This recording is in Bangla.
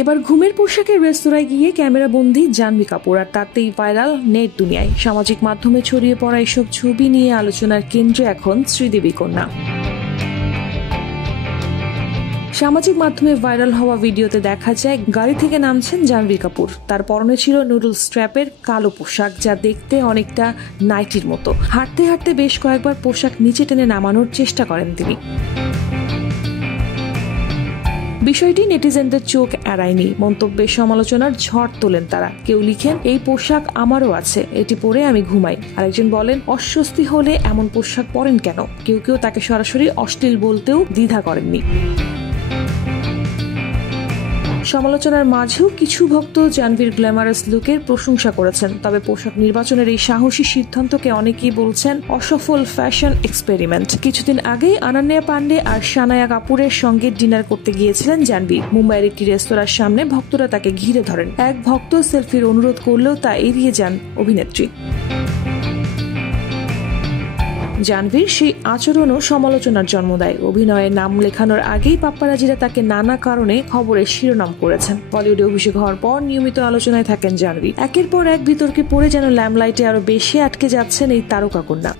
এবার ঘুমের পোশাকের রেস্তোরাঁয় গিয়ে ক্যামেরা বন্দী জাহ্নবী কাপুর, আর তাতেই ভাইরাল নেট দুনিয়ায়। সামাজিক মাধ্যমে ছড়িয়ে পড়া এসব ছবি নিয়ে আলোচনার কেন্দ্রে এখন শ্রীদেবী কন্যা। সামাজিক মাধ্যমে ভাইরাল হওয়া ভিডিওতে দেখা যায় গাড়ি থেকে নামছেন জাহ্নবী কাপুর। তার পরনে ছিল নুডল স্ট্র্যাপের কালো পোশাক, যা দেখতে অনেকটা নাইটির মতো। হাঁটতে হাঁটতে বেশ কয়েকবার পোশাক নিচে টেনে নামানোর চেষ্টা করেন তিনি। বিষয়টি নেটিজেনদের চোখ এড়ায়নি। মন্তব্যের সমালোচনার ঝড় তোলেন তারা। কেউ লিখেন, এই পোশাক আমারও আছে, এটি পরে আমি ঘুমাই। আরেকজন বলেন, অস্বস্তি হলে এমন পোশাক পরেন কেন? কেউ কেউ তাকে সরাসরি অশ্লীল বলতেও দ্বিধা করেননি। সমালোচনার মাঝেও কিছু ভক্ত জাহ্নবীর গ্ল্যামারাস লুকের প্রশংসা করেছেন। তবে পোশাক নির্বাচনের এই সাহসী সিদ্ধান্তকে অনেকেই বলছেন অসফল ফ্যাশন এক্সপেরিমেন্ট। কিছুদিন আগেই অনন্যা পান্ডে আর সানায়া কাপুরের সঙ্গে ডিনার করতে গিয়েছিলেন জাহ্নবী। মুম্বাইয়ের একটি রেস্তোরাঁর সামনে ভক্তরা তাকে ঘিরে ধরেন। এক ভক্ত সেলফির অনুরোধ করলেও তা এড়িয়ে যান অভিনেত্রী। জাহ্নবীর সেই আচরণও সমালোচনার জন্ম দেয়। অভিনয়ের নাম লেখানোর আগেই পাপ্পারাজিরা তাকে নানা কারণে খবরের শিরোনাম করেছেন। বলিউডে অভিষেক হওয়ার পর নিয়মিত আলোচনায় থাকেন জাহ্নবী। একের পর এক বিতর্কে পড়ে যেন ল্যামলাইটে আরো বেশি আটকে যাচ্ছেন এই তারকা কন্যা।